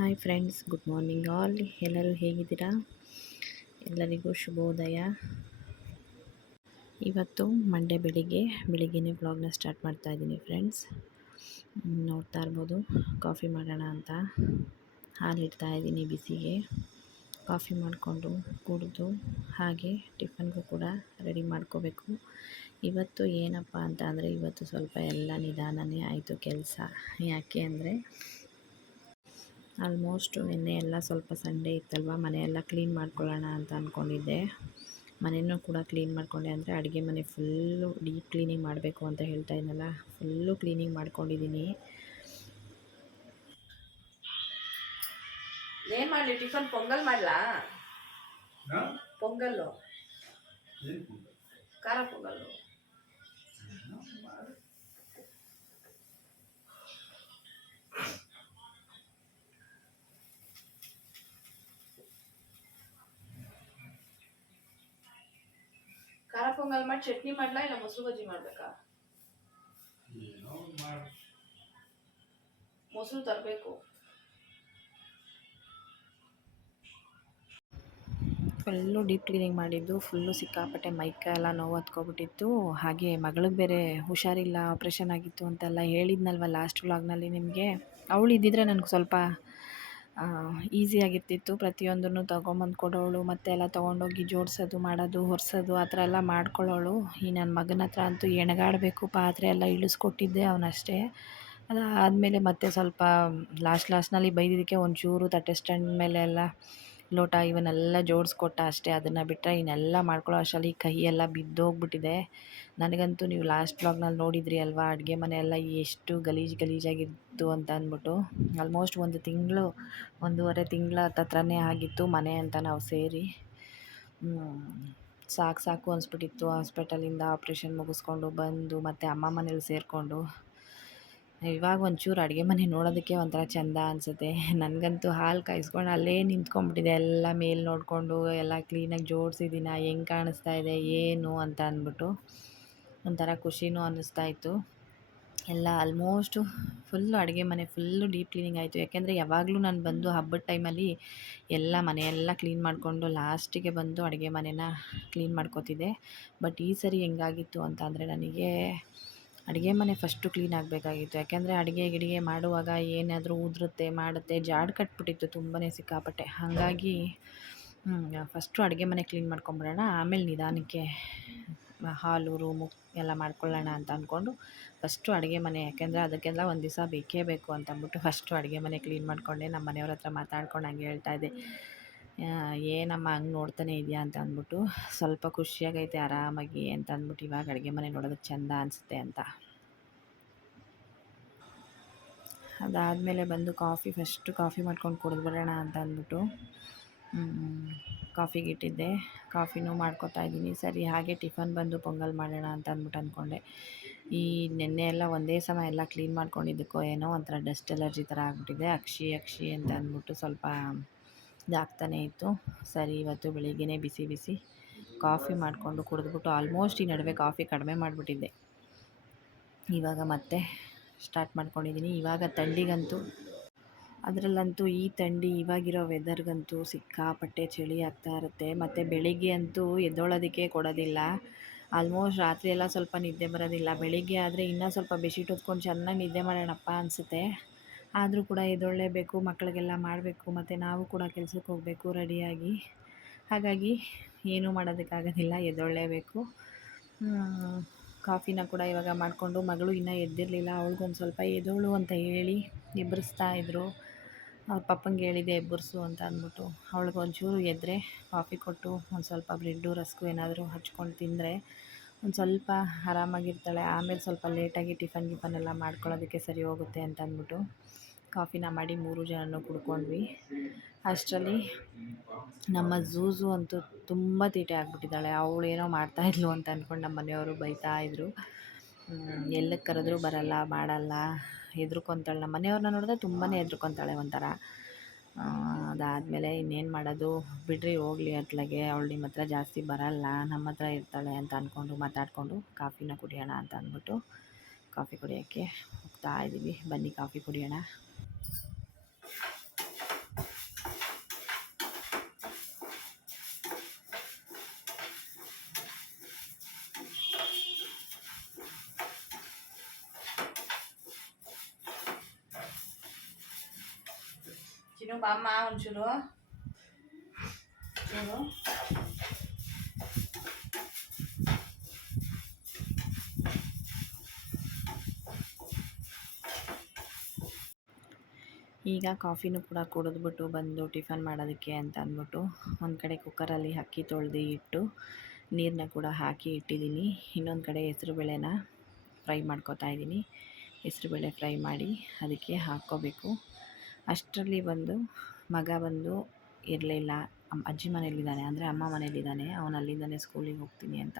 Hi friends good morning all ಎಲ್ಲರೂ ಹೇಗಿದ್ದೀರಾ? ಎಲ್ಲರಿಗೂ ಶುಭೋದಯ. ಇವತ್ತು ಮಂಡೆ ಬೆಳಿಗ್ಗೆ, ಬೆಳಿಗ್ಗೆನೇ ವ್ಲಾಗ್ನ ಸ್ಟಾರ್ಟ್ ಮಾಡ್ತಾ ಇದ್ದೀನಿ ಫ್ರೆಂಡ್ಸ್ ನೋಡ್ತಾ ಇರ್ಬೋದು ಕಾಫಿ ಮಾಡೋಣ ಅಂತ. ಹಾಲು ಇಡ್ತಾ ಇದ್ದೀನಿ ಬಿಸಿಗೆ. ಕಾಫಿ ಮಾಡಿಕೊಂಡು ಕುಡಿದು ಹಾಗೆ ಟಿಫನ್ಗೂ ಕೂಡ ರೆಡಿ ಮಾಡ್ಕೋಬೇಕು. ಇವತ್ತು ಏನಪ್ಪ ಅಂತ ಇವತ್ತು ಸ್ವಲ್ಪ ಎಲ್ಲ ನಿಧಾನನೇ ಆಯಿತು ಕೆಲಸ. ಯಾಕೆ ಅಂದರೆ ಆಲ್ಮೋಸ್ಟು ನಿನ್ನೆ ಎಲ್ಲ ಸ್ವಲ್ಪ ಸಂಡೇ ಇತ್ತಲ್ವ ಮನೆಯೆಲ್ಲ ಕ್ಲೀನ್ ಮಾಡ್ಕೊಳ್ಳೋಣ ಅಂತ ಅಂದ್ಕೊಂಡಿದ್ದೆ ಮನೆಯೂ ಕೂಡ ಕ್ಲೀನ್ ಮಾಡಿಕೊಂಡೆ ಅಂದರೆ ಅಡುಗೆ ಮನೆ ಫುಲ್ಲು ಡೀಪ್ ಕ್ಲೀನಿಂಗ್ ಮಾಡಬೇಕು ಅಂತ ಹೇಳ್ತಾ ಇದ್ನಲ್ಲ ಫುಲ್ಲು ಕ್ಲೀನಿಂಗ್ ಮಾಡ್ಕೊಂಡಿದ್ದೀನಿ. ಏನು ಮಾಡಲಿ ಟಿಫನ್ ಪೊಂಗಲ್ ಮಾಡಲಾ? ಪೊಂಗಲ್ಲು? ಖಾರ ಪೊಂಗಲ್ಲು. ಖಾರ ಪೊಂಗಲ್ ಮಾಡಿ ಚಟ್ನಿ ಮಾಡ್ಲಾ ಇಲ್ಲ ಮೊಸರು ಬಜ್ಜಿ ಮಾಡ್ಬೇಕಾ? ಮೊಸರು ತರಬೇಕು. ಫುಲ್ಲು ಡೀಪ್ ಕ್ಲೀನಿಂಗ್ ಮಾಡಿದ್ದು ಫುಲ್ಲು ಸಿಕ್ಕಾಪಟ್ಟೆ ಮೈಕ ಎಲ್ಲ ನೋವು ಹತ್ಕೊಬಿಟ್ಟಿತ್ತು. ಹಾಗೆ ಮಗಳಿಗೆ ಬೇರೆ ಹುಷಾರಿಲ್ಲ ಆಪ್ರೇಷನ್ ಆಗಿತ್ತು ಅಂತೆಲ್ಲ ಹೇಳಿದ್ನಲ್ವ ಲಾಸ್ಟ್ ವ್ಲಾಗ್ನಲ್ಲಿ ನಿಮಗೆ? ಅವಳು ಇದ್ದಿದ್ರೆ ನನಗೆ ಸ್ವಲ್ಪ ಈಸಿಯಾಗಿರ್ತಿತ್ತು ಪ್ರತಿಯೊಂದನ್ನು ತೊಗೊಂಬಂದು ಕೊಡೋಳು ಮತ್ತು ಎಲ್ಲ ತೊಗೊಂಡೋಗಿ ಜೋಡಿಸೋದು, ಮಾಡೋದು ಹೊರಿಸೋದು ಆ ಥರ ಎಲ್ಲ ಮಾಡ್ಕೊಳ್ಳೋಳು. ಈ ನನ್ನ ಮಗನ ಹತ್ರ ಅಂತೂ ಎಣಗಾಡಬೇಕು, ಪಾತ್ರೆ ಎಲ್ಲ ಇಳಿಸ್ಕೊಟ್ಟಿದ್ದೆ ಅವನಷ್ಟೇ. ಅದಾದಮೇಲೆ ಮತ್ತೆ ಸ್ವಲ್ಪ ಲಾಸ್ಟ್ ಲಾಸ್ಟ್ನಲ್ಲಿ ಬೈದಿದ್ದಕ್ಕೆ ಒಂಚೂರು ತಟ್ಟೆ ಸ್ಟ್ಯಾಂಡ್ ಮೇಲೆ ಎಲ್ಲ ಲೋಟ ಇವನ್ನೆಲ್ಲ ಜೋಡಿಸ್ಕೊಟ್ಟ ಅಷ್ಟೇ, ಅದನ್ನು ಬಿಟ್ಟರೆ ಇನ್ನೆಲ್ಲ ಮಾಡ್ಕೊಳ್ಳೋ ಅಷ್ಟರಲ್ಲಿ ಎಲ್ಲ ಬಿದ್ದೋಗ್ಬಿಟ್ಟಿದೆ. ನನಗಂತೂ ನೀವು ಲಾಸ್ಟ್ ಬ್ಲಾಗ್ನಲ್ಲಿ ನೋಡಿದ್ರಿ ಅಲ್ವಾ? ಅಡುಗೆ ಮನೆ ಎಲ್ಲ ಎಷ್ಟು ಗಲೀಜು ಗಲೀಜಾಗಿತ್ತು ಅಂತ ಅಂದ್ಬಿಟ್ಟು. ಆಲ್ಮೋಸ್ಟ್ ಒಂದು ತಿಂಗಳು, ಒಂದೂವರೆ ತಿಂಗಳ ಹತ್ರನೇ ಆಗಿತ್ತು ಮನೆ ಅಂತ ನಾವು ಸೇರಿ. ಸಾಕು ಸಾಕು ಅನಿಸ್ಬಿಟ್ಟಿತ್ತು. ಹಾಸ್ಪಿಟಲಿಂದ ಆಪ್ರೇಷನ್ ಮುಗಿಸ್ಕೊಂಡು ಬಂದು ಮತ್ತು ಅಮ್ಮ ಮನೇಲಿ ಸೇರಿಕೊಂಡು ಇವಾಗ ಒಂಚೂರು ಅಡುಗೆ ಮನೆ ನೋಡೋದಕ್ಕೆ ಒಂಥರ ಚೆಂದ ಅನಿಸುತ್ತೆ. ನನಗಂತೂ ಹಾಲು ಕಾಯಿಸ್ಕೊಂಡು ಅಲ್ಲೇ ನಿಂತ್ಕೊಂಡ್ಬಿಟ್ಟಿದೆ ಎಲ್ಲ ಮೇಲೆ ನೋಡಿಕೊಂಡು ಎಲ್ಲ ಕ್ಲೀನಾಗಿ ಜೋಡಿಸಿದ್ದೀನ ಹೆಂಗೆ ಕಾಣಿಸ್ತಾ ಇದೆ, ಏನು ಅಂತ ಅಂದ್ಬಿಟ್ಟು ಒಂಥರ ಖುಷಿನೂ ಅನ್ನಿಸ್ತಾ ಇತ್ತು. ಎಲ್ಲ ಆಲ್ಮೋಸ್ಟು ಫುಲ್ಲು ಅಡುಗೆ ಮನೆ ಫುಲ್ಲು ಡೀಪ್ ಕ್ಲೀನಿಂಗ್ ಆಯಿತು. ಯಾಕೆಂದರೆ ಯಾವಾಗಲೂ ನಾನು ಬಂದು ಹಬ್ಬದ ಟೈಮಲ್ಲಿ ಎಲ್ಲ ಮನೆಯೆಲ್ಲ ಕ್ಲೀನ್ ಮಾಡಿಕೊಂಡು ಲಾಸ್ಟಿಗೆ ಬಂದು ಅಡುಗೆ ಮನೆನ ಕ್ಲೀನ್ ಮಾಡ್ಕೋತಿದ್ದೆ. ಬಟ್ ಈ ಸರಿ ಹೆಂಗಾಗಿತ್ತು ಅಂತ ಅಂದರೆ ನನಗೆ ಅಡುಗೆ ಮನೆ ಫಸ್ಟು ಕ್ಲೀನ್ ಆಗಬೇಕಾಗಿತ್ತು. ಯಾಕೆಂದರೆ ಅಡುಗೆ ಗಿಡಿಗೆ ಮಾಡುವಾಗ ಏನಾದರೂ ಉದುರುತ್ತೆ, ಮಾಡುತ್ತೆ, ಜಾಡ್ ಕಟ್ಬಿಟ್ಟಿತ್ತು ತುಂಬಾ ಸಿಕ್ಕಾಪಟ್ಟೆ. ಹಾಗಾಗಿ ಫಸ್ಟು ಅಡುಗೆ ಮನೆ ಕ್ಲೀನ್ ಮಾಡ್ಕೊಂಬಿಡೋಣ, ಆಮೇಲೆ ನಿಧಾನಕ್ಕೆ ಹಾಲು, ರೂಮು ಎಲ್ಲ ಮಾಡ್ಕೊಳ್ಳೋಣ ಅಂತ ಅಂದ್ಕೊಂಡು ಫಸ್ಟು ಅಡುಗೆ ಮನೆ. ಯಾಕೆಂದರೆ ಅದಕ್ಕೆಲ್ಲ ಒಂದು ದಿವಸ ಬೇಕೇ ಬೇಕು ಅಂತಂದ್ಬಿಟ್ಟು ಫಸ್ಟು ಅಡುಗೆ ಮನೆ ಕ್ಲೀನ್ ಮಾಡಿಕೊಂಡೆ. ನಮ್ಮ ಮನೆಯವ್ರ ಹತ್ರ ಮಾತಾಡ್ಕೊಂಡು ಹಂಗೆ ಹೇಳ್ತಾ ಇದ್ದೆ. ಏನಮ್ಮ ಹಂಗೆ ನೋಡ್ತಾನೆ ಇದೆಯಾ ಅಂತ ಅಂದ್ಬಿಟ್ಟು ಸ್ವಲ್ಪ ಖುಷಿಯಾಗೈತೆ, ಆರಾಮಾಗಿ ಅಂತ ಅಂದ್ಬಿಟ್ಟು ಇವಾಗ ಅಡುಗೆ ಮನೆ ನೋಡೋದಕ್ಕೆ ಚೆಂದ ಅನಿಸುತ್ತೆ ಅಂತ. ಅದಾದಮೇಲೆ ಬಂದು ಕಾಫಿ ಫಸ್ಟು ಕಾಫಿ ಮಾಡ್ಕೊಂಡು ಕುಡಿದ್ಬಿಡೋಣ ಅಂತ ಅಂದ್ಬಿಟ್ಟು ಕಾಫಿಗೆ ಇಟ್ಟಿದ್ದೆ ಕಾಫಿನೂ ಮಾಡ್ಕೊತಾ ಇದ್ದೀನಿ. ಸರಿ, ಹಾಗೆ ಟಿಫನ್ ಬಂದು ಪೊಂಗಲ್ ಮಾಡೋಣ ಅಂತ ಅಂದ್ಬಿಟ್ಟು ಅಂದ್ಕೊಂಡೆ ಈ ನೆನ್ನೆ ಎಲ್ಲ ಒಂದೇ ಸಮ ಎಲ್ಲ ಕ್ಲೀನ್ ಮಾಡ್ಕೊಂಡಿದ್ದಕ್ಕೋ ಏನೋ ಒಂಥರ ಡಸ್ಟ್ ಅಲರ್ಜಿ ಥರ ಆಗಿಬಿಟ್ಟಿದೆ. ಅಕ್ಷಿ ಅಕ್ಷಿ ಅಂತ ಅಂದ್ಬಿಟ್ಟು ಸ್ವಲ್ಪ ಇದಾಗ್ತಾನೆ ಇತ್ತು. ಸರಿ, ಇವತ್ತು ಬೆಳಿಗ್ಗೆ ಬಿಸಿ ಬಿಸಿ ಕಾಫಿ ಮಾಡಿಕೊಂಡು ಕುಡಿದ್ಬಿಟ್ಟು ಆಲ್ಮೋಸ್ಟ್ ಈ ನಡುವೆ ಕಾಫಿ ಕಡಿಮೆ ಮಾಡಿಬಿಟ್ಟಿದ್ದೆ. ಇವಾಗ ಮತ್ತೆ ಸ್ಟಾರ್ಟ್ ಮಾಡ್ಕೊಂಡಿದ್ದೀನಿ ಇವಾಗ ಥಂಡಿಗಂತೂ, ಅದರಲ್ಲಂತೂ ಈ ಥಂಡಿ ಇವಾಗಿರೋ ವೆದರ್ಗಂತೂ ಸಿಕ್ಕಾಪಟ್ಟೆ ಚಳಿ ಆಗ್ತಾ ಇರುತ್ತೆ. ಮತ್ತು ಬೆಳಿಗ್ಗೆ ಅಂತೂ ಎದ್ದೊಳೋದಕ್ಕೆ ಕೊಡೋದಿಲ್ಲ. ಆಲ್ಮೋಸ್ಟ್ ರಾತ್ರಿ ಎಲ್ಲ ಸ್ವಲ್ಪ ನಿದ್ದೆ ಬರೋದಿಲ್ಲ. ಬೆಳಿಗ್ಗೆ ಆದರೆ ಇನ್ನೂ ಸ್ವಲ್ಪ ಬೆಡ್ಶೀಟ್ ಹೊತ್ಕೊಂಡು ಚೆನ್ನಾಗಿ ನಿದ್ದೆ ಮಾಡೋಣಪ್ಪ ಅನಿಸುತ್ತೆ. ಆದರೂ ಕೂಡ ಎದ್ದೇಳಲೇಬೇಕು, ಮಕ್ಕಳಿಗೆಲ್ಲ ಮಾಡಬೇಕು, ಮತ್ತು ನಾವು ಕೂಡ ಕೆಲ್ಸಕ್ಕೆ ಹೋಗಬೇಕು ರೆಡಿಯಾಗಿ. ಹಾಗಾಗಿ ಏನೂ ಮಾಡೋದಕ್ಕಾಗೋದಿಲ್ಲ, ಎದ್ದೇಳಲೇಬೇಕು. ಕಾಫಿನ ಕೂಡ ಇವಾಗ ಮಾಡಿಕೊಂಡು ಮಗಳು ಇನ್ನೂ ಎದ್ದಿರಲಿಲ್ಲ ಅವ್ಳಿಗೊಂದು ಸ್ವಲ್ಪ ಎದ್ದೋಳು ಅಂತ ಹೇಳಿ ಎಬ್ಬರಿಸ್ತಾ ಇದ್ದರು ಅವ್ರ ಪಪ್ಪಂಗೆ ಹೇಳಿದೆ, ಎಬ್ಬರಿಸು ಅಂತ ಅಂದ್ಬಿಟ್ಟು. ಅವ್ಳಿಗೊಂಚೂರು ಎದ್ದರೆ ಕಾಫಿ ಕೊಟ್ಟು ಒಂದು ಸ್ವಲ್ಪ ಬ್ರೆಡ್ಡು, ರಸ್ಕು ಏನಾದರೂ ಹಚ್ಕೊಂಡು ತಿಂದರೆ ಒಂದು ಸ್ವಲ್ಪ ಆರಾಮಾಗಿರ್ತಾಳೆ. ಆಮೇಲೆ ಸ್ವಲ್ಪ ಲೇಟಾಗಿ ಟಿಫನ್ ಗಿಫನ್ ಎಲ್ಲ ಮಾಡ್ಕೊಳ್ಳೋದಕ್ಕೆ ಸರಿ ಹೋಗುತ್ತೆ ಅಂತ ಅಂದ್ಬಿಟ್ಟು ಕಾಫಿನ ಮಾಡಿ ಮೂರು ಜನನೂ ಕುಡ್ಕೊಂಡ್ವಿ. ಅಷ್ಟರಲ್ಲಿ ನಮ್ಮ ಝೂಝು ಅಂತೂ ತುಂಬ ತೀಟೆ ಆಗಿಬಿಟ್ಟಿದ್ದಾಳೆ. ಅವಳು ಏನೋ ಮಾಡ್ತಾಯಿದ್ಲು ಅಂತ ಅಂದ್ಕೊಂಡು ನಮ್ಮ ಮನೆಯವರು ಬೈತಾಯಿದ್ರು ಎಲ್ಲಕ್ಕೆ ಕರೆದ್ರೂ ಬರಲ್ಲ, ಮಾಡಲ್ಲ, ಹೆದ್ರುಕೊಂತಾಳೆ. ನಮ್ಮ ಮನೆಯವ್ರನ್ನ ನೋಡಿದ್ರೆ ತುಂಬಾ ಹೆದ್ರುಕೊಂತಾಳೆ ಒಂಥರ. ಅದಾದಮೇಲೆ ಇನ್ನೇನು ಮಾಡೋದು? ಬಿಡ್ರಿ, ಹೋಗ್ಲಿ ಅತ್ಲಾಗೆ ಅವಳು ನಿಮ್ಮ ಹತ್ರ ಜಾಸ್ತಿ ಬರಲ್ಲ. ನಮ್ಮ ಹತ್ರ ಇರ್ತಾಳೆ ಅಂತ ಅಂದ್ಕೊಂಡು ಮಾತಾಡಿಕೊಂಡು ಕಾಫಿನ ಕುಡಿಯೋಣ ಅಂತ ಅಂದ್ಬಿಟ್ಟು ಕಾಫಿ ಕುಡಿಯೋಕ್ಕೆ ಹೋಗ್ತಾ ಇದ್ದೀವಿ ಬನ್ನಿ, ಕಾಫಿ ಕುಡಿಯೋಣ. ಬಾಮ್ಮ ಒಂಚೂರು. ಚೂರು. ಈಗ ಕಾಫಿನೂ ಕೂಡ ಕುಡಿದ್ಬಿಟ್ಟು ಬಂದು ಟಿಫನ್ ಮಾಡೋದಕ್ಕೆ ಅಂತ ಅಂದ್ಬಿಟ್ಟು ಒಂದು ಕಡೆ ಕುಕ್ಕರಲ್ಲಿ ಅಕ್ಕಿ ತೊಳೆದು ಇಟ್ಟು ನೀರನ್ನ ಕೂಡ ಹಾಕಿ ಇಟ್ಟಿದ್ದೀನಿ. ಇನ್ನೊಂದು ಕಡೆ ಹೆಸ್ರುಬೇಳೆನ ಫ್ರೈ ಮಾಡ್ಕೊತಾ ಇದ್ದೀನಿ. ಹೆಸ್ರುಬೇಳೆ ಫ್ರೈ ಮಾಡಿ ಅದಕ್ಕೆ ಹಾಕ್ಕೋಬೇಕು. ಅಷ್ಟರಲ್ಲಿ ಬಂದು ಮಗ ಬಂದು ಇರಲಿಲ್ಲ. ಅಜ್ಜಿ ಮನೇಲಿದ್ದಾನೆ ಅಂದರೆ ಅಮ್ಮ ಮನೇಲಿದ್ದಾನೆ ಅವನು ಅಲ್ಲಿಂದಲೇ ಸ್ಕೂಲಿಗೆ ಹೋಗ್ತೀನಿ ಅಂತ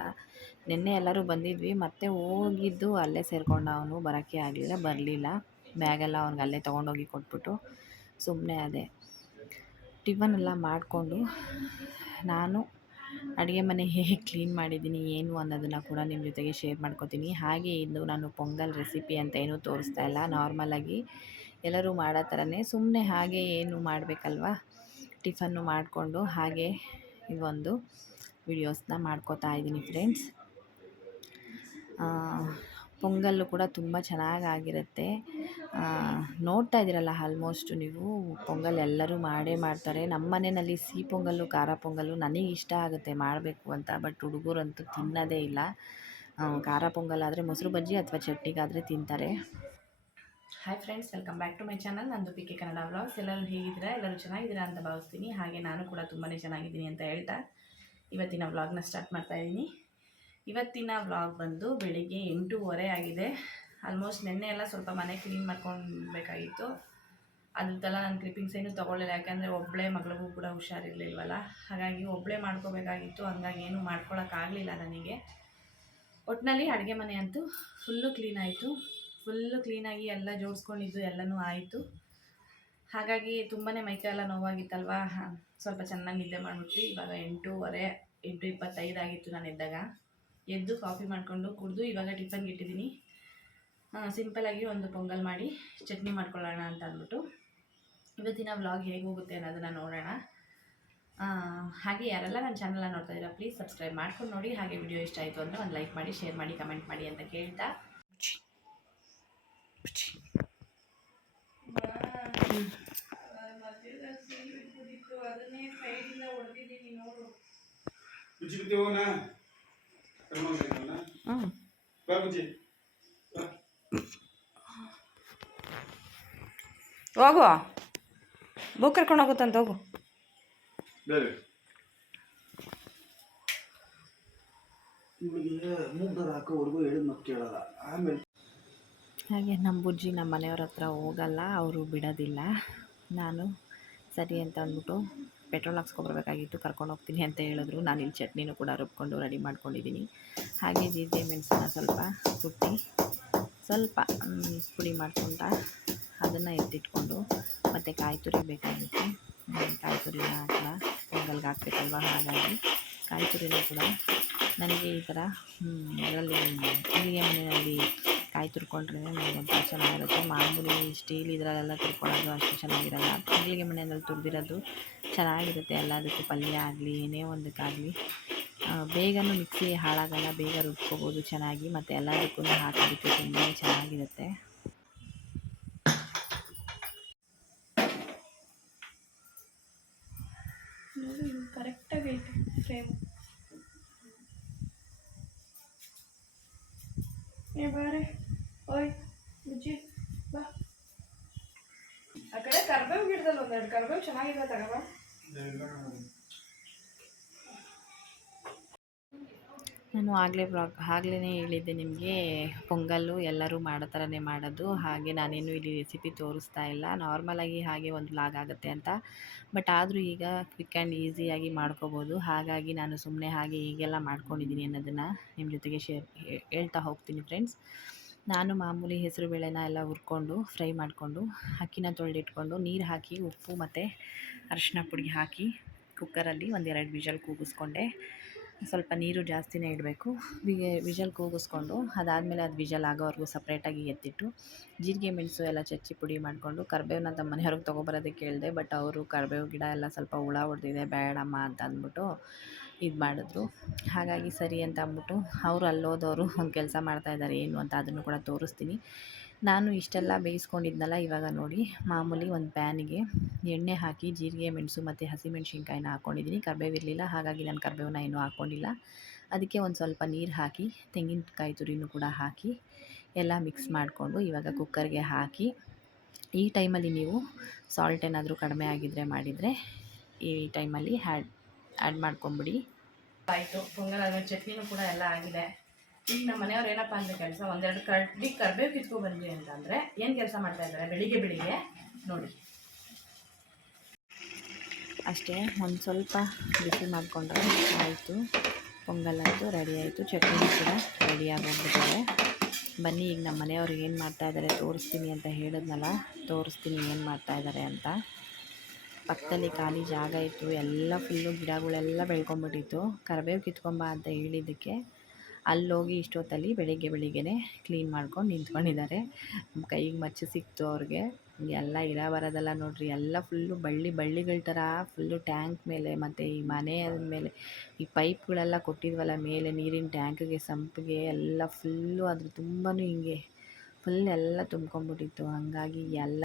ನಿನ್ನೆ ಎಲ್ಲರೂ ಬಂದಿದ್ವಿ. ಮತ್ತೆ ಹೋಗಿದ್ದು ಅಲ್ಲೇ ಸೇರಿಕೊಂಡ ಅವನು. ಬರೋಕ್ಕೆ ಆಗಲಿಲ್ಲ, ಬರಲಿಲ್ಲ. ಬ್ಯಾಗೆಲ್ಲ ಅವ್ನಿಗೆ ಅಲ್ಲೇ ತೊಗೊಂಡೋಗಿ ಕೊಟ್ಬಿಟ್ಟು ಸುಮ್ಮನೆ ಅದೇ. ಟಿಫನ್ ಎಲ್ಲ ಮಾಡಿಕೊಂಡು ನಾನು ಅಡುಗೆ ಮನೆ ಹೇಗೆ ಕ್ಲೀನ್ ಮಾಡಿದ್ದೀನಿ, ಏನು ಅನ್ನೋದನ್ನು ಕೂಡ ನಿಮ್ಮ ಜೊತೆಗೆ ಶೇರ್ ಮಾಡ್ಕೊತೀನಿ. ಹಾಗೆ ಇದು ನಾನು ಪೊಂಗಲ್ ರೆಸಿಪಿ ಅಂತ ಏನೂ ತೋರಿಸ್ತಾ ಇಲ್ಲ. ನಾರ್ಮಲಾಗಿ ಎಲ್ಲರೂ ಮಾಡೋ ಥರನೇ ಸುಮ್ಮನೆ ಹಾಗೆ ಏನು ಮಾಡಬೇಕಲ್ವಾ? ಟಿಫನ್ನು ಮಾಡಿಕೊಂಡು ಹಾಗೆ ಇದೊಂದು ವಿಡಿಯೋಸ್ನ ಮಾಡ್ಕೋತಾ ಇದ್ದೀನಿ ಫ್ರೆಂಡ್ಸ್. ಪೊಂಗಲ್ಲು ಕೂಡ ತುಂಬ ಚೆನ್ನಾಗಾಗಿರುತ್ತೆ. ನೋಡ್ತಾ ಇದ್ದೀರಲ್ಲ ಆಲ್ಮೋಸ್ಟ್ ನೀವು ಪೊಂಗಲ್ ಎಲ್ಲರೂ ಮಾಡೇ ಮಾಡ್ತಾರೆ. ನಮ್ಮ ಮನೆಯಲ್ಲಿ ಸಿಹಿ ಪೊಂಗಲ್ಲು, ಖಾರ ಪೊಂಗಲ್ಲು ನನಗೆ ಇಷ್ಟ ಆಗುತ್ತೆ ಮಾಡಬೇಕು ಅಂತ, ಬಟ್ ಹುಡುಗರಂತೂ ತಿನ್ನೋದೇ ಇಲ್ಲ. ಖಾರ ಪೊಂಗಲ್ ಆದರೆ ಮೊಸರು ಬಜ್ಜಿ ಅಥವಾ ಚಟ್ನಿಗಾದರೆ ತಿಂತಾರೆ. Hi friends welcome back to my channel Nandu P K Kannada vlogs ಎಲ್ಲರೂ ಹೇಗಿದ್ದೀರಾ? ಎಲ್ಲರೂ ಚೆನ್ನಾಗಿದ್ದೀರಾ ಅಂತ ಭಾವಿಸ್ತೀನಿ. ಹಾಗೆ ನಾನು ಕೂಡ ತುಂಬಾ ಚೆನ್ನಾಗಿದ್ದೀನಿ ಅಂತ ಹೇಳ್ತಾ ಇವತ್ತಿನ ವ್ಲಾಗ್ನ ಸ್ಟಾರ್ಟ್ ಮಾಡ್ತಾ ಇದ್ದೀನಿ ಇವತ್ತಿನ ವ್ಲಾಗ್ ಬಂದು ಬೆಳಿಗ್ಗೆ ಎಂಟೂವರೆ ಆಗಿದೆ. ಆಲ್ಮೋಸ್ಟ್ ನಿನ್ನೆ ಎಲ್ಲ ಸ್ವಲ್ಪ ಮನೆ ಕ್ಲೀನ್ ಮಾಡ್ಕೊಬೇಕಾಗಿತ್ತು ಅದಕ್ಕೆಲ್ಲ ನಾನು ಕ್ಲಿಪ್ಪಿಂಗ್ಸ್ ಏನೂ ತೊಗೊಳ್ಳಿಲ್ಲ. ಯಾಕೆಂದರೆ ಒಬ್ಬಳೇ ಮಗಳಿಗೂ ಕೂಡ ಹುಷಾರಿರಲಿಲ್ವಲ್ಲ. ಹಾಗಾಗಿ ಒಬ್ಬಳೇ ಮಾಡ್ಕೋಬೇಕಾಗಿತ್ತು. ಹಂಗಾಗಿ ಏನೂ ಮಾಡ್ಕೊಳಕ್ಕಾಗಲಿಲ್ಲ ನನಗೆ. ಒಟ್ಟಿನಲ್ಲಿ ಅಡುಗೆ ಮನೆ ಅಂತೂ ಫುಲ್ಲು ಕ್ಲೀನ್ ಆಯಿತು. ಫುಲ್ಲು ಕ್ಲೀನಾಗಿ ಎಲ್ಲ ಜೋಡಿಸ್ಕೊಂಡಿದ್ದು ಎಲ್ಲನೂ ಆಯಿತು. ಹಾಗಾಗಿ ತುಂಬಾ ನೋವಾಗಿತ್ತಲ್ವ? ಹ, ಸ್ವಲ್ಪ ಚೆನ್ನಾಗಿ ನಿದ್ದೆ ಮಾಡಿಬಿಟ್ಟು ಇವಾಗ ಎಂಟೂವರೆ ಎಂಟು ಇಪ್ಪತ್ತೈದು ಆಗಿತ್ತು ನಾನು ಎದ್ದಾಗ. ಎದ್ದು ಕಾಫಿ ಮಾಡಿಕೊಂಡು ಕುಡಿದು ಇವಾಗ ಟಿಫನ್ಗೆ ಇಟ್ಟಿದ್ದೀನಿ. ಸಿಂಪಲಾಗಿ ಒಂದು ಪೊಂಗಲ್ ಮಾಡಿ ಚಟ್ನಿ ಮಾಡ್ಕೊಳ್ಳೋಣ ಅಂತ ಅಂದ್ಬಿಟ್ಟು. ಇವತ್ತಿನ ವ್ಲಾಗ್ ಹೇಗೆ ಹೋಗುತ್ತೆ ಅನ್ನೋದನ್ನು ನೋಡೋಣ. ಹಾಗೆ ಯಾರೆಲ್ಲ ನನ್ನ ಚಾನಲ್ನ ನೋಡ್ತಾ ಇದ್ದೀರಾ ಪ್ಲೀಸ್ ಸಬ್ಸ್ಕ್ರೈಬ್ ಮಾಡ್ಕೊಂಡು ನೋಡಿ. ಹಾಗೆ ವಿಡಿಯೋ ಇಷ್ಟ ಆಯಿತು ಅಂದರೆ ಒಂದು ಲೈಕ್ ಮಾಡಿ ಶೇರ್ ಮಾಡಿ ಕಮೆಂಟ್ ಮಾಡಿ ಅಂತ ಕೇಳ್ತಾ ಅದನ್ನೇ ಸೈಡಿಂದ ಹೊಡೆದಿದ್ದೀನಿ ನೋಡು ಬುಜ್ಜಿ ಬುದ್ಧಿ ಹೋಗೋಣ ಕರ್ಕೊಂಡು ಹೋಗೋಣ ಹ್ಞೂ ಬಾ ಬುಜ್ಜಿ ಬಾ ಹೋಗು ಬುಕ್ ಕರ್ಕೊಂಡು ಹೋಗುತ್ತಂತ ಹೋಗು. ಇವಳಿಗೆ ಮೂಗ್ದಾರ ಹಾಕೋವರೆಗೂ ಹೇಳಿದ ಮತ್ತೆ ಕೇಳಲ್ಲ. ಆಮೇಲೆ ಹಾಗೆ ನಮ್ಮ ಬುಜ್ಜಿ ನಮ್ಮ ಮನೆಯವ್ರ ಹತ್ರ ಹೋಗಲ್ಲ, ಅವರು ಬಿಡೋದಿಲ್ಲ. ನಾನು ಸರಿ ಅಂತ ಅಂದ್ಬಿಟ್ಟು ಪೆಟ್ರೋಲ್ ಹಾಕ್ಸ್ಕೊಬರ್ಬೇಕಾಗಿತ್ತು ಕರ್ಕೊಂಡು ಹೋಗ್ತೀನಿ ಅಂತ ಹೇಳಿದ್ರು. ನಾನು ಇಲ್ಲಿ ಚಟ್ನಿನೂ ಕೂಡ ರುಬ್ಕೊಂಡು ರೆಡಿ ಮಾಡ್ಕೊಂಡಿದ್ದೀನಿ. ಹಾಗೆ ಜೀರಿಗೆ ಮೆಣಸನ್ನ ಸ್ವಲ್ಪ ಕುಟ್ಟಿ, ಸ್ವಲ್ಪ ಪುಡಿ ಮಾಡ್ಕೊಂಡ ಅದನ್ನು ಎತ್ತಿಟ್ಕೊಂಡು ಮತ್ತು ಕಾಯಿ ತುರಿ ಬೇಕಾಗುತ್ತೆ. ಕಾಯಿ ತುರಿನ ಕೂಡ ಪೊಂಗಲ್ಗೆ ಹಾಕ್ಬೇಕಲ್ವ? ಹಾಗಾಗಿ ಕಾಯಿ ತುರಿನೂ ಕೂಡ ನನಗೆ ಈ ಥರ ಅದರಲ್ಲಿ ಅಡುಗೆ ಮನೆಯಲ್ಲಿ ಕಾಯಿ ತುರ್ಕೊಂಡ್ರೆ ಒಂಥರ ಚೆನ್ನಾಗಿರುತ್ತೆ ಮಾಮೂಲಿ ಸ್ಟೀಲ್ ಇದರಲ್ಲೆಲ್ಲ ತುರ್ಕೊಳ್ಳೋದು ಅಷ್ಟು ಚೆನ್ನಾಗಿರಲ್ಲ. ಇಲ್ಲಿಗೆ ಮನೆಯಲ್ಲಿ ತುರಿದಿರೋದು ಚೆನ್ನಾಗಿರುತ್ತೆ. ಎಲ್ಲದಕ್ಕೂ ಪಲ್ಯ ಆಗಲಿ, ಏನೇ ಒಂದಕ್ಕಾಗಲಿ. ಬೇಗನೂ ಮಿಕ್ಸಿ ಹಾಳಾಗಲ್ಲ. ಬೇಗ ರುಬ್ಕೋಬೋದು ಚೆನ್ನಾಗಿ. ಮತ್ತು ಎಲ್ಲದಕ್ಕೂ ಹಾಕೋದಕ್ಕೆ ತುಂಬಾ ಚೆನ್ನಾಗಿರುತ್ತೆ. ನೋಡಿ ಕರೆಕ್ಟಾಗಿ ಐತೆ ಫ್ರೇಮ್ ಏ ಬಾರೆ. ಓಯ್ ಬಾ. ಆ ಕಡೆ ಕರ್ಬೇವು ಒಂದೆರಡು ಕರ್ಬೇವು ಚೆನ್ನಾಗಿದೆ ತಗೋ. ನಾನು ಆಗಲೇ ಬ್ಲಾಗ್ ಆಗ್ಲೇ ಹೇಳಿದ್ದೆ ನಿಮಗೆ, ಪೊಂಗಲ್ಲು ಎಲ್ಲರೂ ಮಾಡೋ ಥರನೇ ಮಾಡೋದು, ಹಾಗೆ ನಾನೇನು ಇಲ್ಲಿ ರೆಸಿಪಿ ತೋರಿಸ್ತಾ ಇಲ್ಲ. ನಾರ್ಮಲಾಗಿ ಹಾಗೆ ಒಂದು ಬ್ಲಾಗ್ ಆಗುತ್ತೆ ಅಂತ. ಬಟ್ ಆದರೂ ಈಗ ಕ್ವಿಕ್ ಆ್ಯಂಡ್ ಈಸಿಯಾಗಿ ಮಾಡ್ಕೋಬೋದು. ಹಾಗಾಗಿ ನಾನು ಸುಮ್ಮನೆ ಹಾಗೆ ಹೀಗೆಲ್ಲ ಮಾಡ್ಕೊಂಡಿದ್ದೀನಿ ಅನ್ನೋದನ್ನು ನಿಮ್ಮ ಜೊತೆಗೆ ಶೇರ್ ಹೇಳ್ತಾ ಹೋಗ್ತೀನಿ ಫ್ರೆಂಡ್ಸ್ ನಾನು ಮಾಮೂಲಿ ಹೆಸರು ಬೇಳೆನ ಎಲ್ಲ ಹುರ್ಕೊಂಡು ಫ್ರೈ ಮಾಡಿಕೊಂಡು, ಅಕ್ಕಿನ ತೊಳೆದಿಟ್ಕೊಂಡು ನೀರು ಹಾಕಿ, ಉಪ್ಪು ಮತ್ತು ಅರಿಶಿನ ಪುಡಿ ಹಾಕಿ ಕುಕ್ಕರಲ್ಲಿ ಒಂದೆರಡು ವಿಷಲ್ ಕೂಗಿಸ್ಕೊಂಡೆ. ಸ್ವಲ್ಪ ನೀರು ಜಾಸ್ತಿನೇ ಇಡಬೇಕು. ವಿಜಲ್ ವಿಷಲ್ ಕೂಗಿಸ್ಕೊಂಡು, ಅದಾದಮೇಲೆ ಅದು ವಿಜಲ್ ಆಗೋವರೆಗೂ ಸಪ್ರೇಟಾಗಿ ಎತ್ತಿಟ್ಟು ಜೀರಿಗೆ, ಮೆಣಸು ಎಲ್ಲ ಚಚ್ಚಿ ಪುಡಿ ಮಾಡಿಕೊಂಡು ಕರ್ಬೇವನ್ನ ನಮ್ಮ ಮನೆಯವ್ರಿಗೆ ತೊಗೊಬರೋದಕ್ಕೆ ಕೇಳಿದೆ ಬಟ್ ಅವರು ಕರ್ಬೇವು ಗಿಡ ಎಲ್ಲ ಸ್ವಲ್ಪ ಹುಳ ಹೊಡೆದಿದೆ, ಬೇಡಮ್ಮ ಅಂತ ಅಂದ್ಬಿಟ್ಟು ಇದು ಮಾಡಿದ್ರು. ಹಾಗಾಗಿ ಸರಿ ಅಂತ ಅಂದ್ಬಿಟ್ಟು ಅವರು ಅಲ್ಲೋದವರು ಒಂದು ಕೆಲಸ ಮಾಡ್ತಾಯಿದ್ದಾರೆ ಏನು ಅಂತ ಅದನ್ನು ಕೂಡ ತೋರಿಸ್ತೀನಿ. ನಾನು ಇಷ್ಟೆಲ್ಲ ಬೇಯಿಸ್ಕೊಂಡಿದ್ನಲ್ಲ ಇವಾಗ ನೋಡಿ, ಮಾಮೂಲಿ ಒಂದು ಪ್ಯಾನಿಗೆ ಎಣ್ಣೆ ಹಾಕಿ ಜೀರಿಗೆ, ಮೆಣಸು ಮತ್ತು ಹಸಿಮೆಣ್ಸಿನ್ಕಾಯಿನ ಹಾಕ್ಕೊಂಡಿದ್ದೀನಿ ಕರ್ಬೇವು ಇರಲಿಲ್ಲ ಹಾಗಾಗಿ ನಾನು ಕರ್ಬೇವನ್ನ ಏನು ಹಾಕ್ಕೊಂಡಿಲ್ಲ ಅದಕ್ಕೆ ಒಂದು ಸ್ವಲ್ಪ ನೀರು ಹಾಕಿ, ತೆಂಗಿನಕಾಯಿ ತುರಿನೂ ಕೂಡ ಹಾಕಿ ಎಲ್ಲ ಮಿಕ್ಸ್ ಮಾಡಿಕೊಂಡು ಇವಾಗ ಕುಕ್ಕರ್ಗೆ ಹಾಕಿ, ಈ ಟೈಮಲ್ಲಿ ನೀವು ಸಾಲ್ಟ್ ಏನಾದರೂ ಕಡಿಮೆ ಆಗಿದ್ದರೆ ಮಾಡಿದರೆ ಈ ಟೈಮಲ್ಲಿ ಹ್ಯಾಡ್ ಆ್ಯಡ್ ಮಾಡ್ಕೊಂಬಿಡಿ. ಆಯಿತು ಪೊಂಗಲ್ ಆದ್ಮೇಲೆ ಚಟ್ನಿನೂ ಕೂಡ ಎಲ್ಲ ಆಗಿದೆ. ಈಗ ನಮ್ಮ ಮನೆಯವ್ರು ಏನಪ್ಪ ಅಂದರೆ ಕೆಲಸ ಒಂದೆರಡು ಕಡ್ಡಿ ಕರ್ಬೇವು ಕಿತ್ಕೊ ಬಂದ್ವಿ ಅಂತಂದರೆ ಏನು ಕೆಲಸ ಮಾಡ್ತಾ ಇದ್ದಾರೆ? ಬೆಳಿಗ್ಗೆ ಬೆಳಿಗ್ಗೆ ನೋಡಿ. ಅಷ್ಟೇ, ಒಂದು ಸ್ವಲ್ಪ ಬಿಸಿ ಮಾಡಿಕೊಂಡ್ರೆ ಆಯಿತು. ಪೊಂಗಲ್ ಆಯಿತು, ರೆಡಿ ಆಯಿತು. ಚಟ್ನಿ ಕೂಡ ರೆಡಿ ಆಗೋಗಿದ್ದಾರೆ ಬನ್ನಿ, ಈಗ ನಮ್ಮ ಮನೆಯವ್ರು ಏನು ಮಾಡ್ತಾಯಿದ್ದಾರೆ ತೋರಿಸ್ತೀನಿ ಅಂತ ಹೇಳಿದ್ನಲ್ಲ, ತೋರಿಸ್ತೀನಿ ಏನು ಮಾಡ್ತಾಯಿದ್ದಾರೆ ಅಂತ. ಪಕ್ಕದಲ್ಲಿ ಖಾಲಿ ಜಾಗ ಇತ್ತು, ಎಲ್ಲ ಫುಲ್ಲು ಗಿಡಗಳೆಲ್ಲ ಬೆಳ್ಕೊಂಬಿಟ್ಟಿತ್ತು. ಕರಿಬೇವು ಕಿತ್ಕೊಂಬ ಅಂತ ಹೇಳಿದ್ದಕ್ಕೆ ಅಲ್ಲೋಗಿ ಇಷ್ಟೊತ್ತಲ್ಲಿ ಬೆಳಿಗ್ಗೆ ಬೆಳಿಗ್ಗೆನೇ ಕ್ಲೀನ್ ಮಾಡ್ಕೊಂಡು ನಿಂತ್ಕೊಂಡಿದ್ದಾರೆ. ಕೈಗೆ ಮಚ್ಚು ಸಿಕ್ತು ಅವ್ರಿಗೆ. ಎಲ್ಲ ಇರ ಬರೋದಲ್ಲ ನೋಡ್ರಿ, ಎಲ್ಲ ಫುಲ್ಲು ಬಳ್ಳಿ ಬಳ್ಳಿಗಳ ಥರ ಫುಲ್ಲು ಟ್ಯಾಂಕ್ ಮೇಲೆ ಮತ್ತು ಈ ಮನೆ ಮೇಲೆ ಈ ಪೈಪ್ಗಳೆಲ್ಲ ಕೊಟ್ಟಿದ್ವಲ್ಲ ಮೇಲೆ ನೀರಿನ ಟ್ಯಾಂಕ್ಗೆ, ಸಂಪಿಗೆ ಎಲ್ಲ ಫುಲ್ಲು ಅದ್ರ ತುಂಬಾ ಹಿಂಗೆ ಫುಲ್ ಎಲ್ಲ ತುಂಬ್ಕೊಂಬಿಟ್ಟಿತ್ತು. ಹಾಗಾಗಿ ಎಲ್ಲ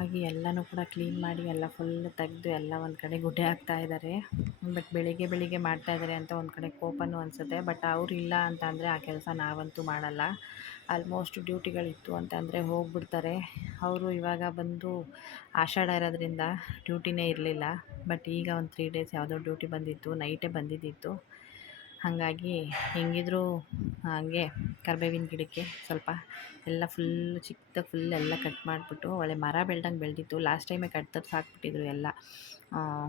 ಹಾಗಾಗಿ ಎಲ್ಲನೂ ಕೂಡ ಕ್ಲೀನ್ ಮಾಡಿ ಎಲ್ಲ ಫುಲ್ ತೆಗೆದು ಎಲ್ಲ ಒಂದು ಕಡೆ ಗುಡ್ಡೆ ಹಾಕ್ತಾ ಇದ್ದಾರೆ ಬಟ್ ಬೆಳಿಗ್ಗೆ ಬೆಳಿಗ್ಗೆ ಮಾಡ್ತಾ ಇದ್ದಾರೆ ಅಂತ ಒಂದು ಕಡೆ ಕೋಪನೂ ಅನಿಸುತ್ತೆ. ಬಟ್ ಅವ್ರು ಇಲ್ಲ ಅಂತ ಅಂದರೆ ಆ ಕೆಲಸ ನಾವಂತೂ ಮಾಡಲ್ಲ. ಆಲ್ಮೋಸ್ಟ್ ಡ್ಯೂಟಿಗಳಿತ್ತು ಅಂತಂದರೆ ಹೋಗ್ಬಿಡ್ತಾರೆ. ಅವರು ಇವಾಗ ಬಂದು ಆಷಾಢ ಇರೋದ್ರಿಂದ ಡ್ಯೂಟಿನೇ ಇರಲಿಲ್ಲ. ಬಟ್ ಈಗ ಒಂದು ತ್ರೀ ಡೇಸ್ ಯಾವುದೋ ಡ್ಯೂಟಿ ಬಂದಿತ್ತು ನೈಟೇ ಬಂದಿದ್ದಿತ್ತು. ಹಾಗಾಗಿ ಹೆಂಗಿದ್ರೂ ಹಾಗೆ ಕರಿಬೇವಿನ ಗಿಡಕ್ಕೆ ಸ್ವಲ್ಪ ಎಲ್ಲ ಫುಲ್ ಚಿಕ್ಕದಾಗಿ ಫುಲ್ ಎಲ್ಲ ಕಟ್ ಮಾಡಿಬಿಟ್ಟು ಒಳ್ಳೆ ಮರ ಬೆಳ್ದಂಗೆ ಬೆಳೆದಿತ್ತು. ಲಾಸ್ಟ್ ಟೈಮೇ ಕಟ್ ತರ್ಸಿ ಹಾಕ್ಬಿಟ್ಟಿದ್ರು ಎಲ್ಲ.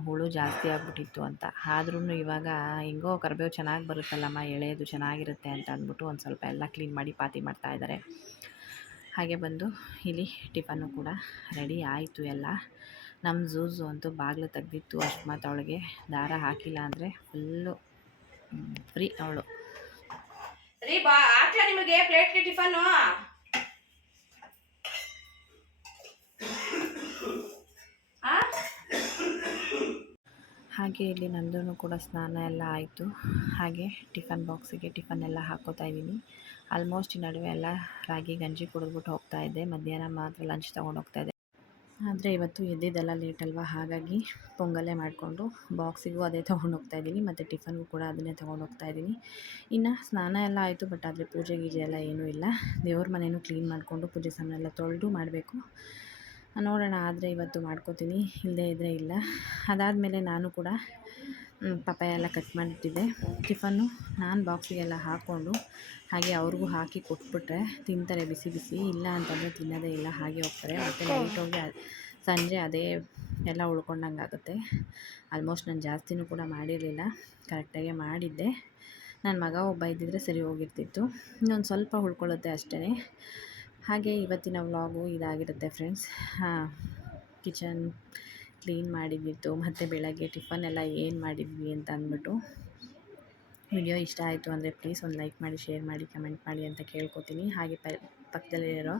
ಹುಳು ಜಾಸ್ತಿ ಆಗಿಬಿಟ್ಟಿತ್ತು ಅಂತ. ಆದ್ರೂ ಇವಾಗ ಹೆಂಗೋ ಕರಿಬೇವು ಚೆನ್ನಾಗಿ ಬರುತ್ತಲ್ಲಮ್ಮ ಎಳೆದು ಚೆನ್ನಾಗಿರುತ್ತೆ ಅಂತ ಅಂದ್ಬಿಟ್ಟು ಒಂದು ಸ್ವಲ್ಪ ಎಲ್ಲ ಕ್ಲೀನ್ ಮಾಡಿ ಪಾತಿ ಮಾಡ್ತಾ ಇದ್ದಾರೆ ಹಾಗೆ ಬಂದು ಇಲ್ಲಿ ಟಿಫನ್ನು ಕೂಡ ರೆಡಿ ಆಯಿತು ಎಲ್ಲ. ನಮ್ಮ ಝೂಝು ಅಂತೂ ಬಾಗಿಲು ತೆಗ್ದಿತ್ತು, ಅಷ್ಟು ಅವಳಿಗೆ ದಾರ ಹಾಕಿಲ್ಲ ಅಂದರೆ ಫುಲ್ಲು ಫ್ರೀ ಅವಳು. ರೀ ಬಾ ನಿಮಗೆ ಪ್ಲೇಟ್ಗೆ ಟಿಫನ್ ಹಾಗೆ ಇಲ್ಲಿ ನಂದೂ ಕೂಡ ಸ್ನಾನ ಎಲ್ಲ ಆಯಿತು. ಹಾಗೆ ಟಿಫನ್ ಬಾಕ್ಸಿಗೆ ಟಿಫನ್ ಎಲ್ಲ ಹಾಕೋತಾ ಇದ್ದೀನಿ. ಆಲ್ಮೋಸ್ಟ್ ಈ ನಡುವೆ ಎಲ್ಲ ರಾಗಿ ಗಂಜಿ ಕುಡಿದ್ಬಿಟ್ಟು ಹೋಗ್ತಾ ಇದ್ದೆ. ಮಧ್ಯಾಹ್ನ ಮಾತ್ರ ಲಂಚ್ ತೊಗೊಂಡು ಹೋಗ್ತಾ ಇದ್ದೆ. ಆದರೆ ಇವತ್ತು ಎದ್ದಿದ್ದೆಲ್ಲ ಲೇಟ್ ಅಲ್ವಾ? ಹಾಗಾಗಿ ಪೊಂಗಲ್ಲೇ ಮಾಡಿಕೊಂಡು ಬಾಕ್ಸಿಗೂ ಅದೇ ತೊಗೊಂಡು ಹೋಗ್ತಾ ಇದ್ದೀನಿ, ಮತ್ತು ಟಿಫನ್ಗೂ ಕೂಡ ಅದನ್ನೇ ತೊಗೊಂಡು ಹೋಗ್ತಾ ಇದ್ದೀನಿ. ಇನ್ನು ಸ್ನಾನ ಎಲ್ಲ ಆಯಿತು ಬಟ್ ಆದರೆ ಪೂಜೆ ಗೀಜೆ ಎಲ್ಲ ಏನೂ ಇಲ್ಲ. ದೇವ್ರ ಮನೆಯೂ ಕ್ಲೀನ್ ಮಾಡಿಕೊಂಡು ಪೂಜೆ ಸಾಮಾನೆಲ್ಲ ತೊಳೆದು ಮಾಡಬೇಕು. ನೋಡೋಣ, ಆದರೆ ಇವತ್ತು ಮಾಡ್ಕೋತೀನಿ. ಇಲ್ಲದೇ ಇದ್ದರೆ ಇಲ್ಲ. ಅದಾದಮೇಲೆ ನಾನು ಕೂಡ ಪಪ್ಪಾಯ ಎಲ್ಲ ಕಟ್ ಮಾಡಿಟ್ಟಿದ್ದೆ ಟಿಫನ್ನು ನಾನು ಬಾಕ್ಸಿಗೆಲ್ಲ ಹಾಕ್ಕೊಂಡು ಹಾಗೆ ಅವ್ರಿಗೂ ಹಾಕಿ ಕೊಟ್ಬಿಟ್ರೆ ತಿಂತಾರೆ, ಬಿಸಿ ಬಿಸಿ. ಇಲ್ಲ ಅಂತಂದರೆ ತಿನ್ನೋದೇ ಇಲ್ಲ, ಹಾಗೆ ಹೋಗ್ತಾರೆ. ಮತ್ತು ನೈಟ್ ಹೋಗಿ ಸಂಜೆ ಅದೇ ಎಲ್ಲ ಉಳ್ಕೊಂಡಂಗೆ ಆಗುತ್ತೆ. ಆಲ್ಮೋಸ್ಟ್ ನಾನು ಜಾಸ್ತಿನೂ ಕೂಡ ಮಾಡಿರಲಿಲ್ಲ. ಕರೆಕ್ಟಾಗೆ ಮಾಡಿದ್ದೆ. ನನ್ನ ಮಗ ಒಬ್ಬ ಇದ್ದಿದ್ರೆ ಸರಿ ಹೋಗಿರ್ತಿತ್ತು. ಇನ್ನೊಂದು ಸ್ವಲ್ಪ ಉಳ್ಕೊಳ್ಳುತ್ತೆ ಅಷ್ಟೇ ಹಾಗೆ ಇವತ್ತಿನ ವ್ಲಾಗು ಇದಾಗಿರುತ್ತೆ ಫ್ರೆಂಡ್ಸ್ ಹಾಂ ಕಿಚನ್ ಕ್ಲೀನ್ ಮಾಡಿದ್ದಿತ್ತು, ಮತ್ತು ಬೆಳಗ್ಗೆ ಟಿಫನ್ ಎಲ್ಲ ಏನು ಮಾಡಿದ್ವಿ ಅಂತ ಅಂದ್ಬಿಟ್ಟು ವಿಡಿಯೋ ಇಷ್ಟ ಆಯಿತು ಅಂದರೆ ಪ್ಲೀಸ್ ಒಂದು ಲೈಕ್ ಮಾಡಿ ಶೇರ್ ಮಾಡಿ ಕಮೆಂಟ್ ಮಾಡಿ ಅಂತ ಕೇಳ್ಕೊತೀನಿ. ಹಾಗೆ ಪಕ್ಕದಲ್ಲಿರೋ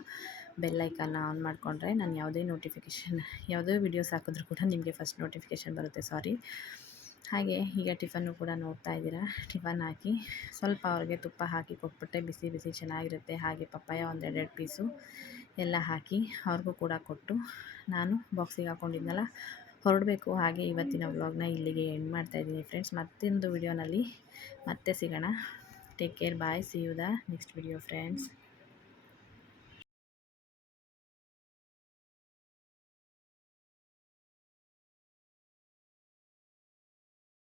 ಬೆಲ್ ಐಕನ್ನ ಆನ್ ಮಾಡಿಕೊಂಡ್ರೆ ನಾನು ಯಾವುದೇ ನೋಟಿಫಿಕೇಷನ್ ಯಾವುದೇ ವೀಡಿಯೋಸ್ ಹಾಕಿದ್ರೂ ಕೂಡ ನಿಮಗೆ ಫಸ್ಟ್ ನೋಟಿಫಿಕೇಷನ್ ಬರುತ್ತೆ ಸಾರಿ ಹಾಗೆ ಈಗ ಟಿಫನ್ನು ಕೂಡ ನೋಡ್ತಾ ಇದ್ದೀರಾ ಟಿಫನ್ ಹಾಕಿ ಸ್ವಲ್ಪ ಅವ್ರಿಗೆ ತುಪ್ಪ ಹಾಕಿ ಕೊಟ್ಬಿಟ್ಟೆ, ಬಿಸಿ ಬಿಸಿ ಚೆನ್ನಾಗಿರುತ್ತೆ. ಹಾಗೆ ಪಪ್ಪಾಯ ಒಂದು ಎರಡೆರಡು ಪೀಸು ಎಲ್ಲ ಹಾಕಿ ಅವ್ರಿಗೂ ಕೂಡ ಕೊಟ್ಟು ನಾನು ಬಾಕ್ಸಿಗೆ ಹಾಕ್ಕೊಂಡಿದ್ನಲ್ಲ ಹೊರಡಬೇಕು. ಹಾಗೆ ಇವತ್ತಿನ ವ್ಲಾಗ್ನ ಇಲ್ಲಿಗೆ ಎಂಡ್ ಮಾಡ್ತಾಯಿದ್ದೀನಿ ಫ್ರೆಂಡ್ಸ್ ಮತ್ತೊಂದು ವಿಡಿಯೋನಲ್ಲಿ ಮತ್ತೆ ಸಿಗೋಣ. Take care bye see you the next video friends